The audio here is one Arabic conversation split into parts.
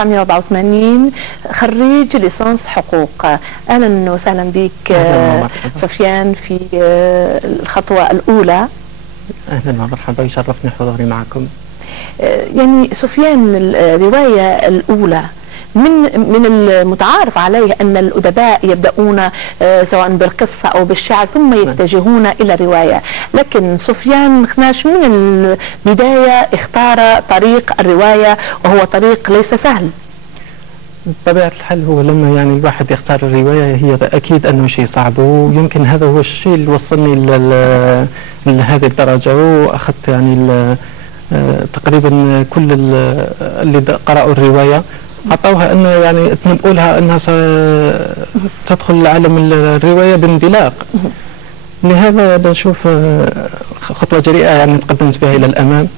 1984 خريج ليسانس حقوق. اهلا وسهلا بك سفيان في الخطوه الاولى. اهلا ومرحبا، يشرفني حضوري معكم. يعني سفيان، الروايه الاولى من المتعارف عليه ان الادباء يبداون سواء بالقصه او بالشعر ثم يتجهون الى الروايه، لكن سفيان خناش من البدايه اختار طريق الروايه وهو طريق ليس سهل. بطبيعه الحال هو لما الواحد يختار الروايه هي اكيد انه شيء صعب، ويمكن هذا هو الشيء اللي وصلني لهذه الدرجه، واخذت تقريبا كل اللي قرأوا الروايه عطوها انه تنبؤوا لها انها ستدخل عالم الروايه باندلاق. لهذا نشوف خطوه جريئه تقدمت بها الى الامام،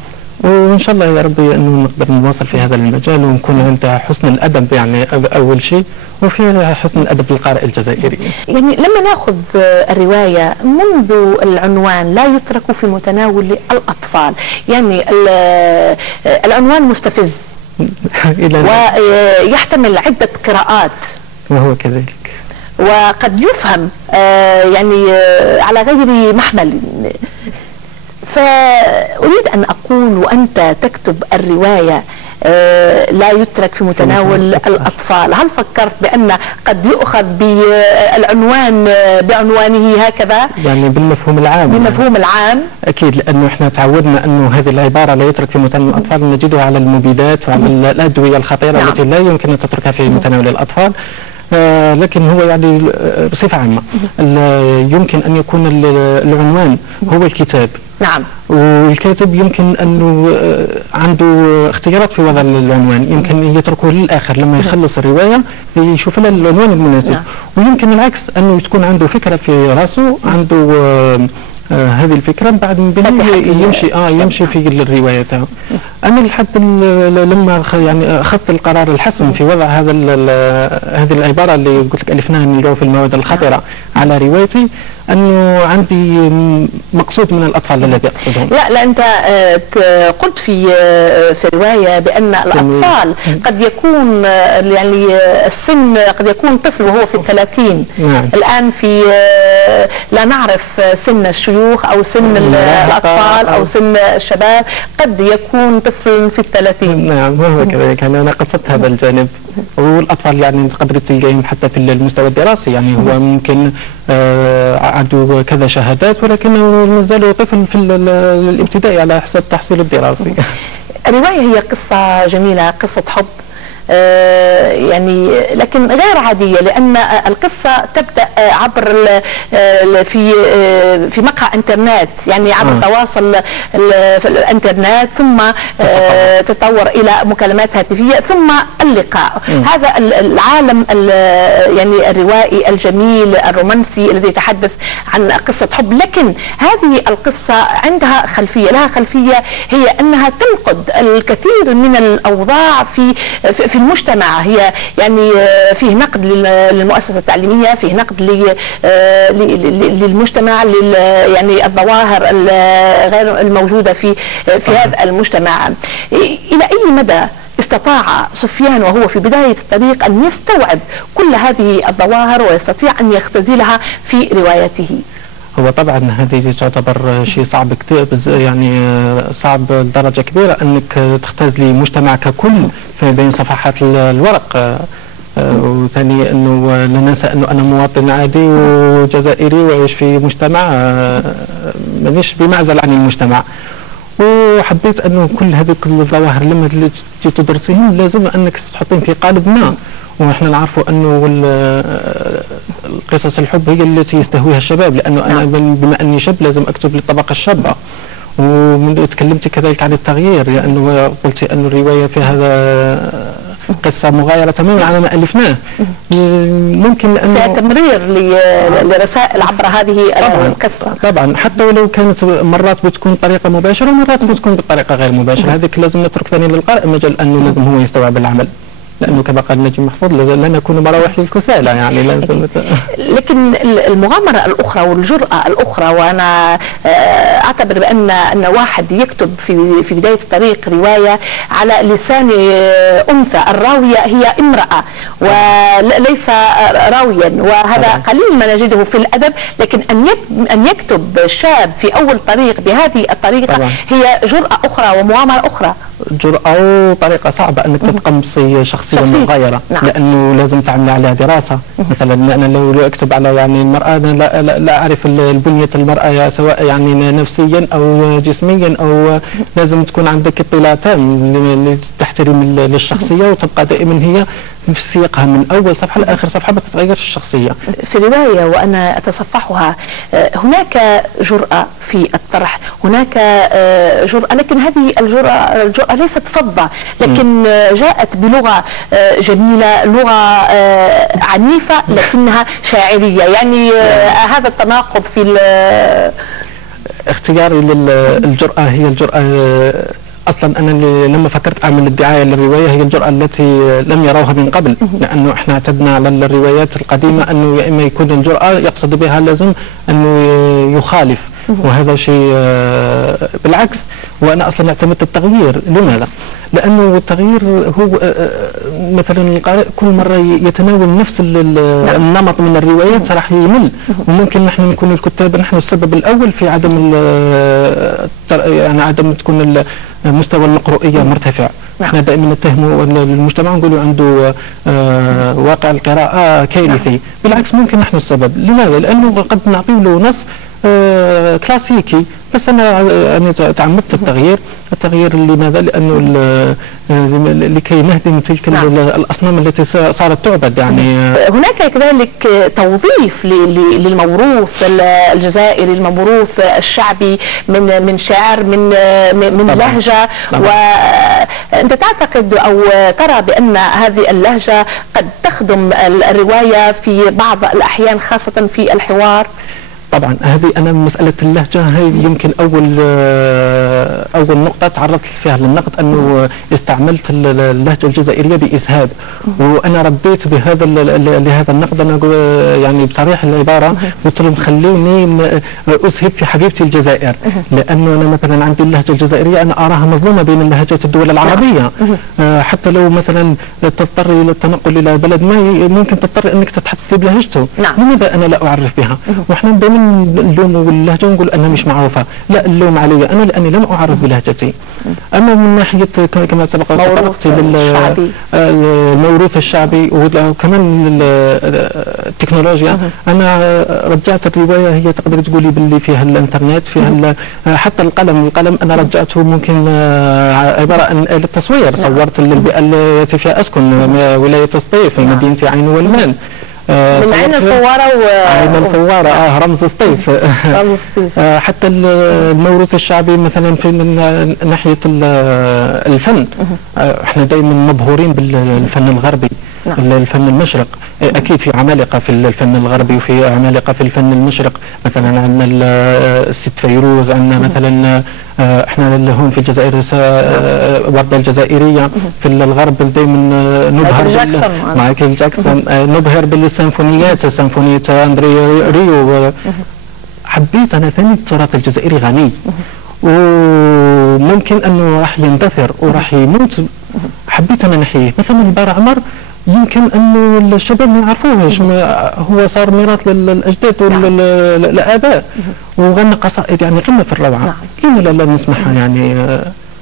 وان شاء الله يا ربي انه نقدر نواصل في هذا المجال ونكون عندها حسن الادب اول شيء، وفيها حسن الادب للقارئ الجزائري. لما ناخذ الروايه منذ العنوان لا يترك في متناول الاطفال، العنوان مستفز ويحتمل عدة قراءات، وهو كذلك، وقد يفهم على غير محمل. فأريد أن أقول وأنت تكتب الرواية لا يترك في متناول الأطفال، هل فكرت بأن قد يؤخذ بالعنوان بعنوانه هكذا؟ بالمفهوم العام. بالمفهوم العام أكيد، لأنه إحنا تعودنا أنه هذه العبارة لا يترك في متناول الأطفال نجدها على المبيدات وعلى الأدوية الخطيرة التي لا يمكن أن تتركها في متناول الأطفال. لكن هو بصفة عامة يمكن أن يكون العنوان هو الكتاب. نعم. والكاتب يمكن أنه عنده اختيارات في وضع العنوان، يمكن يتركه للآخر لما يخلص الرواية يشوف لها العنوان المناسب. نعم. ويمكن العكس أنه تكون عنده فكرة في رأسه، عنده هذه الفكرة بعد يمشي في الرواية تاعو. أنا لحد لما أخذت القرار الحسم في وضع هذه العبارة اللي قلت لك ألفناها نلقاو في المواد الخطرة على روايتي، أنه عندي مقصود من الأطفال الذي أقصدهم. لا أنت قلت في رواية بأن الأطفال قد يكون السن قد يكون طفل وهو في 30. نعم. الآن في لا نعرف سن الشيوخ أو سن الأطفال أو سن الشباب، قد يكون طفل في 30. نعم، وهو كذلك. أنا قصدت هذا الجانب. والأطفال تقدر تلقاهم حتى في المستوى الدراسي، هو ممكن عنده كذا شهادات ولكنه مازال طفل في الابتدائي على حسب تحصيله الدراسي. الرواية هي قصة جميلة، قصة حب لكن غير عادية، لأن القصة تبدأ عبر في مقهى انترنت، عبر تواصل في الانترنت، ثم تتطور إلى مكالمات هاتفية ثم اللقاء. هذا العالم الروائي الجميل الرومانسي الذي يتحدث عن قصة حب، لكن هذه القصة عندها خلفية، لها خلفية، هي أنها تنقد الكثير من الأوضاع في المجتمع. هي فيه نقد للمؤسسة التعليمية، فيه نقد للمجتمع، الظواهر غير الموجودة في هذا المجتمع. إلى أي مدى استطاع سفيان وهو في بداية الطريق أن يستوعب كل هذه الظواهر ويستطيع أن يختزلها في روايته؟ هو طبعا هذه تعتبر شيء صعب كثير، صعب لدرجة كبيرة أنك تختزلي مجتمع ككل في بين صفحات الورق. وثاني أنه لا ننسى أنه أنا مواطن عادي وجزائري وأعيش في مجتمع، مانيش بمعزل عن المجتمع. وحبيت أنه كل هذه الظواهر لما تجي تدرسيهم لازم أنك تحطين في قالب ما. ونحن نعرفوا أنه قصص الحب هي التي يستهويها الشباب، لأنه أنا بما أني شاب لازم أكتب للطبقة الشابة. وتكلمت كذلك عن التغيير، لأنه قلت أن الرواية فيها قصة مغايرة تماما على ما ألفناه. ممكن لأنه فيها تمرير لرسائل عبر هذه القصة. طبعا حتى ولو كانت مرات بتكون بطريقة مباشرة ومرات بتكون بطريقة غير مباشرة، هذيك لازم نترك ثاني للقارئ مجال أنه لازم هو يستوعب العمل. لانه كما قال نجم محفوظ لا نكون مراوح للكسالى، يعني لازم. لكن المغامره الاخرى والجرأه الاخرى، وانا اعتبر بان واحد يكتب في بدايه الطريق روايه على لسان انثى، الراويه هي امراه وليس راويا، وهذا قليل ما نجده في الادب، لكن ان يكتب شاب في اول طريق بهذه الطريقه هي جرأه اخرى ومغامره اخرى. جرأة وطريقة صعبة أنك تتقمصي شخصية مغايرة، لأنه لازم تعملي عليها دراسة. مثلا أنا لو أكتب على يعني المرأة، أنا لا أعرف البنية المرأة سواء يعني نفسيا أو جسميا، أو لازم تكون عندك اطلاع تام لتحترم للشخصية وتبقى دائما هي في سياقها من أول صفحة لآخر صفحة، ما تتغيرش الشخصية. في الرواية وأنا أتصفحها هناك جرأة في الطرح، هناك جرأة، لكن هذه الجرأة ليست فظة، لكن جاءت بلغة جميلة، لغة عنيفة لكنها شاعرية، يعني هذا التناقض في اختياري للجرأة. هي الجرأة اصلا انا لما فكرت اعمل الدعايه للروايه هي الجرأه التي لم يروها من قبل، لانه احنا اعتدنا على الروايات القديمه انه يا اما يكون الجرأه يقصد بها لازم انه يخالف، وهذا شيء بالعكس. وانا اصلا اعتمدت التغيير. لماذا؟ لانه التغيير هو مثلا القارئ كل مره يتناول نفس النمط من الروايات راح يمل، وممكن نحن نكون الكتاب نحن السبب الاول في عدم يعني عدم تكون مستوى القروئيه مرتفع. احنا دائما نتهموا المجتمع نقولوا عنده واقع القراءه كارثي، بالعكس ممكن نحن السبب. لماذا؟ لانه قد نعطي له نص كلاسيكي، بس انا يعني تعمدت التغيير. لماذا؟ لانه لكي نهدم تلك الاصنام التي صارت تعبد. يعني هناك كذلك توظيف للموروث الجزائري، الموروث الشعبي من شعر، من لهجه، وانت تعتقد او ترى بان هذه اللهجه قد تخدم الروايه في بعض الاحيان خاصه في الحوار؟ طبعا هذه انا مساله اللهجه هي يمكن اول نقطه تعرضت فيها للنقد، انه استعملت اللهجه الجزائريه باسهاب، وانا رديت لهذا النقد. انا يعني بصريح العباره قلت لهم خلوني اسهب في حبيبتي الجزائر، لانه انا مثلا عندي اللهجه الجزائريه انا اراها مظلومه بين اللهجات الدول العربيه. حتى لو مثلا تضطري للتنقل الى بلد ما ممكن تضطري انك تتحدثي بلهجته. لماذا انا لا اعرف بها؟ واحنا دائما اللوم باللهجه ونقول انها مش معروفه. لا، اللوم علي انا لاني لم اعرف بلهجتي. اما من ناحيه كما سبق تطرقت للموروث الشعبي وكمان التكنولوجيا، انا رجعت الروايه هي تقدر تقولي باللي فيها الانترنت، فيها حتى القلم انا رجعته ممكن عباره عن آلة تصوير. صورت البيئه التي فيها اسكن، ولايه سطيف، مدينتي عين والمان، من عين الفوارة عين الفوارة رمز سطيف. رمز سطيف. حتى الموروث الشعبي مثلا من ناحية الفن، احنا دائما مبهورين بالفن الغربي. الفن المشرق اكيد في عمالقه في الفن الغربي وفي عمالقه في الفن المشرق. مثلا عندنا الست فيروز، عندنا مثلا احنا هون في الجزائر ورده الجزائريه. في الغرب دائما نبهر مايكل جاكسون، نبهر بالسيمفونيات، سيمفونيه اندري ريو. حبيت انا ثاني التراث الجزائري غني، وممكن انه راح يندثر وراح يموت. حبيت انا نحييه. مثلا البار عمر يمكن انه الشباب ما يعرفوهش، هو صار ميراث للاجداد والاباء، وغنى قصائد يعني قمه في الروعه. لما لا نسمعها؟ يعني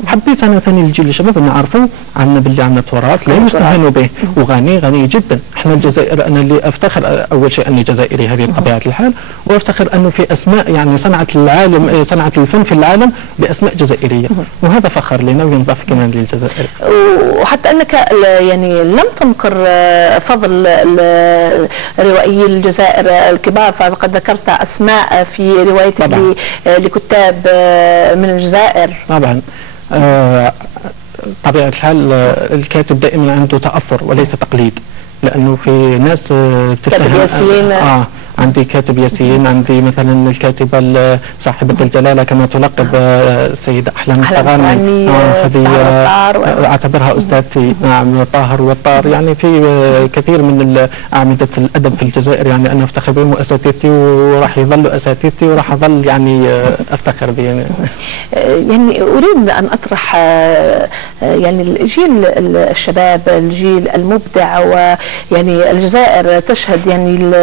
حبيت انا ثاني الجيل الشباب ان يعرفوا عنا باللي عندنا تراث لا يستهانوا به، وغني جدا. احنا الجزائر انا اللي افتخر اول شيء اني جزائري هذه بطبيعه الحال، وافتخر انه في اسماء يعني صنعت العالم، صنعت الفن في العالم باسماء جزائريه، وهذا فخر لنا وينضاف كمان للجزائر. وحتى انك يعني لم تنكر فضل روائيي الجزائر الكبار، فقد ذكرت اسماء في روايتك لكتاب من الجزائر. طبعا طبيعة الحال الكاتب دائما عنده تأثر وليس تقليد، لأنه في ناس تتهم عندي كاتب ياسين، عندي مثلا الكاتبة صاحبة الجلالة كما تلقب السيدة أحلام الفغاني، هذه أعتبرها أستاذتي. نعم، طاهر والطار، يعني في كثير من أعمدة الأدب في الجزائر يعني أنا أفتخر بهم وأساتذتي، وراح يظلوا أساتذتي، وراح أظل يعني أفتخر بهم. يعني أريد أن أطرح يعني الجيل الشباب، الجيل المبدع، ويعني الجزائر تشهد يعني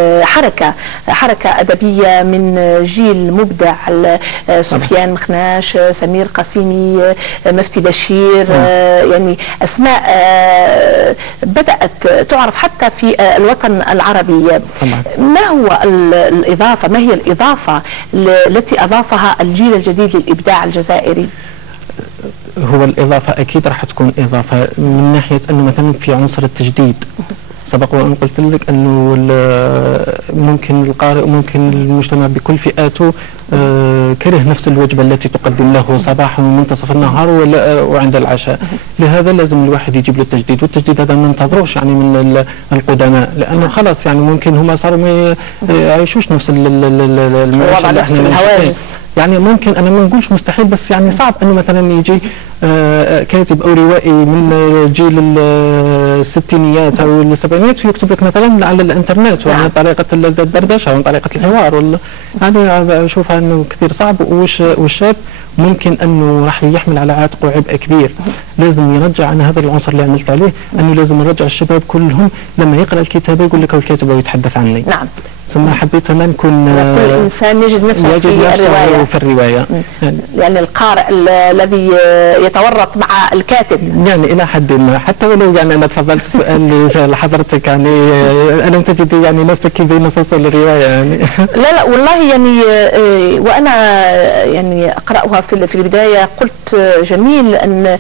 حركة أدبية من جيل مبدع، سفيان مخناش، سمير قاسمي، مفتي بشير، يعني أسماء بدأت تعرف حتى في الوطن العربي. ما هي الإضافة التي أضافها الجيل الجديد للإبداع الجزائري؟ هو الإضافة أكيد راح تكون إضافة من ناحية أنه مثلا في عنصر التجديد. سبق وأن قلت لك أنه ممكن القارئ وممكن المجتمع بكل فئاته كره نفس الوجبة التي تقدم له صباحا ومنتصف النهار وعند العشاء. لهذا لازم الواحد يجيب له التجديد، والتجديد هذا ما ننتظروش يعني من القدماء، لأنه خلاص يعني ممكن هم صاروا ما يعيشوش نفس المعيشة اللي احنا بنعيشها. يعني ممكن أنا ما نقولش مستحيل، بس يعني صعب أنه مثلا يجي كاتب أو روائي من جيل الستينيات أو السبعينات ويكتب لك مثلا على الإنترنت وعن طريقة الدردشة وعن طريقة الحوار. يعني أشوفها أنه كثير صعب. والشاب ممكن أنه راح يحمل على عاتقه عبء كبير. لازم يرجع، أنا هذا العنصر اللي عملت عليه، أنه لازم نرجع الشباب كلهم لما يقرأ الكتاب يقول لك الكاتب ويتحدث عني. نعم. ثم حبيت أن نكون كل إنسان يجد نفسه في الرواية. يعني القارئ الذي يتورط مع الكاتب يعني إلى حد ما، حتى ولو يعني أنا تفضلت سؤال لحضرتك، يعني ألم تجد يعني نفسك بين فصول الرواية يعني؟ لا والله يعني وأنا يعني أقرأها في البداية قلت جميل أن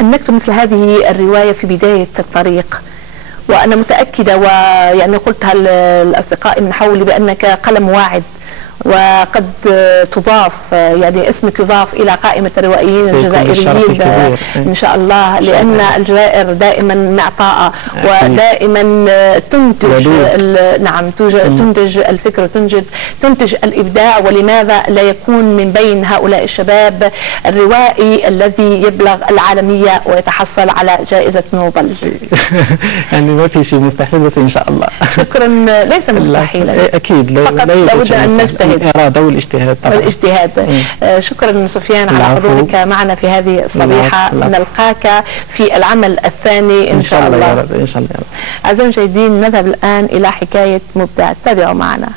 نكتب مثل هذه الرواية في بداية الطريق. وأنا متأكدة، ويعني قلتها لأصدقائي من حولي، بأنك قلم واعد وقد تضاف، يعني اسمك يضاف إلى قائمة الروائيين الجزائريين إن شاء الله، لأن الجزائر دائما معطاءة ودائما تنتج نعم تنتج الفكر، تنتج الإبداع. ولماذا لا يكون من بين هؤلاء الشباب الروائي الذي يبلغ العالمية ويتحصل على جائزة نوبل؟ يعني ما في شيء مستحيل، بس إن شاء الله. شكرا. ليس مستحيلا، أكيد فقط لابد أن نجتهد. الإرادة والاجتهاد طبعا. والاجتهاد. شكرا سفيان على حضورك معنا في هذه الصبيحة. نلقاك في العمل الثاني إن شاء الله. إن شاء الله. أعزائي المشاهدين، نذهب الآن إلى حكاية مبدع، تابعوا معنا.